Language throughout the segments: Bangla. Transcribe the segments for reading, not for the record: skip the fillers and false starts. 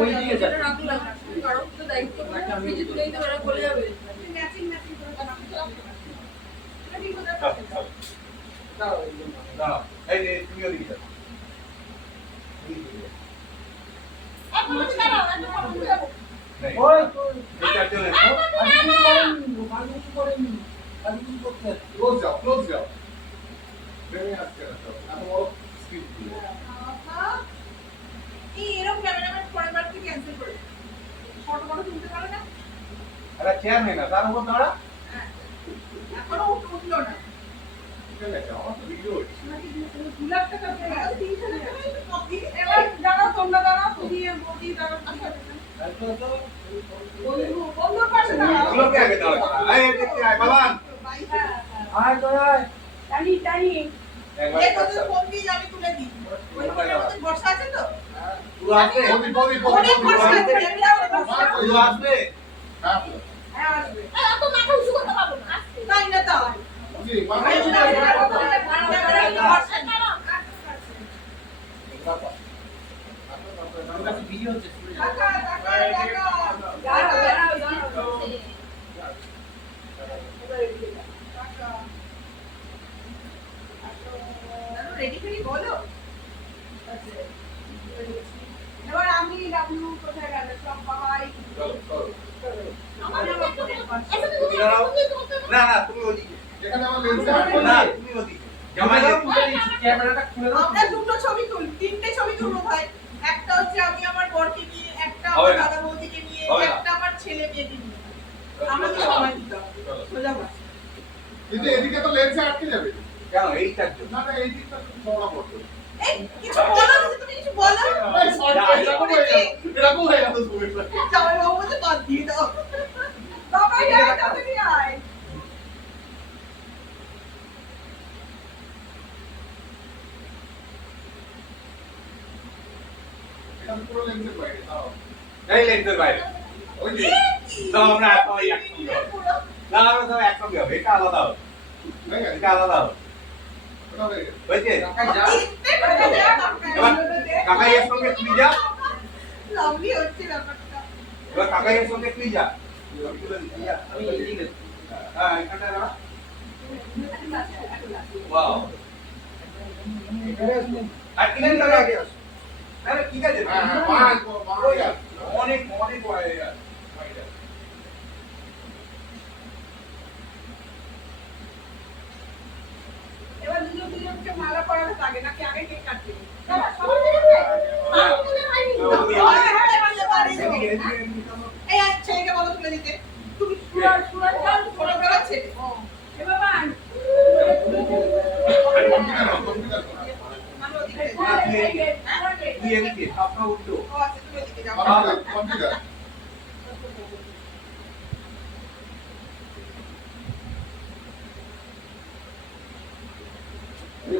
ওই দিকে যাবে। কারণ তো দায়িত্ব নিজে তুলে দিতে পারে বলে যাবে ম্যাচিং করে দাও দাও এই যে তুমি ওদিকে যাও ওই এই চারজন ক্লোজ যাও ভেঙে আসছে না তো এত বড় স্ক্রিপ্ট দিয়ে এই এরকম ক্যামেরাম্যান পরেরবার থেকে ক্যান্সেল করে ফটো ফটো তুলতে পারে না আরে চেয়ারম্যান না তার উপর দাঁড়া এখনো উঠলো না ঠিক আছে আমার তো ভিডিও হচ্ছে 2 লাখ টাকা এবার দাঁড়াও তোমরা দাঁড়াও তুমি বৌদি দাঁড়াও বন্ধুর পাশে দাঁড়াও লোকে আগে দাঁড়া এই দেখতে আয় বাবান আয় তো আয় টানি একবার এই তো ফোন দিয়ে আমি তুলে দিই ওই ফোনের মধ্যে বর্ষা আছে তো তুই আসবে অনেক বর্ষা আছে ক্যামেরা বর্ষা তুই আসবে হ্যাঁ হ্যাঁ আসবে এত মাথা উঁচু করতে পারবো না তাই না তাই জি বাবা ভিডিও হচ্ছে রেডি ফেডি বলো এবার আমি ডাব্লিউ কোথায় গেল সব বাবাই না না তুমি ওদিকে এখানে আমার লেন্স না তুমি ওদিকে ক্যামেরাটা খুলে দাও আমরা দুটো ছবি তুল তিনটে ছবি তুলবো ভাই একটা হচ্ছে আমি আমার বরকে নিয়ে একটা আমার দাদা বৌদিকে নিয়ে একটা আমার ছেলে মেয়েকে নিয়ে আমাকে সময় দিতে হবে সোজা কথা কিন্তু এদিকে তো লেন্সে আটকে যাবে কেন এই চারজন না না এই দিকটা তুমি চওড়া করতে এই কিছু বলো তুমি কিছু বলো এরকম হয়ে গেল তুমি জামাই বাবু বলতে বাদ দিয়ে দাও বাবা যাই তাড়াতাড়ি আয় এটা পুরো লেন্সের বাইরে দাও এই লেন্সের বাইরে ওই যে দাও আমরা সবাই একসঙ্গে হবে না আমরা সবাই একসঙ্গে হবে এটা আলাদা হবে এটা আলাদা হবে ওই যে কাকাই এর সঙ্গে তুই যা লাভলি হচ্ছে ব্যাপারটা এবার কাকাই এর সঙ্গে তুই যা আমি এদিকে হ্যাঁ এখানটা না ওয়াও আর কিনে দাও আগে আসো আরে ঠিক আছে অনেক অনেক বড় হয়ে গেছে এবার দুজনকে মালা পরাতে থাকে নাকি আগে কেক কাটবে দাদা এই ছেলেকে বলো তুলে দিতে তুমি সুরাজ ফটো বেরোচ্ছে এ বাবা তুই এদিকে আপনার উঠো ও আচ্ছা তুমি এদিকে যাও কম্পিউটার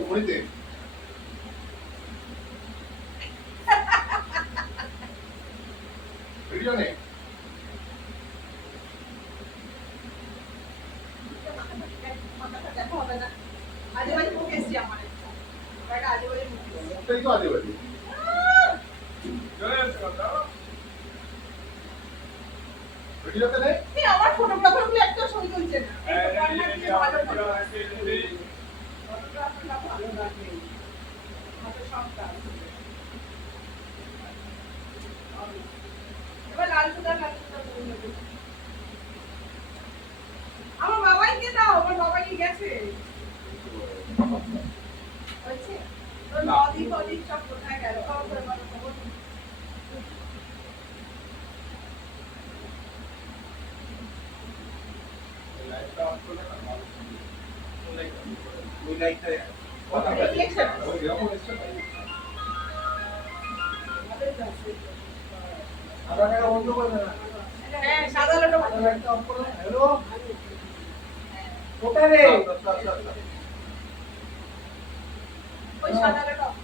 ঘড়িতে ভিডিও নেই দেখো হবে না আজে বাজে মুখ এসছি আমার একটা আজে বাজে মুখ মুখটাই তো আজে বাজে ভিডিওতে নেই এই আমার ফটোগ্রাফার গুলো একটা ছবি তুলছে না এবার লাল সুতার আমার বাবাইকে দাও আমার বাবাই গেছে হচ্ছে ওই নদী ফদি সব কোথায় গেল খবর ওই লাইটটা রিফ্লেকশন ওই এরকম এসছে আপনারা বন্ধ করবেন না হ্যাঁ সাদা আলোটা ভালো লাইটটা অফ করুন হ্যালো কোথায় রে ওই সাদা আলোটা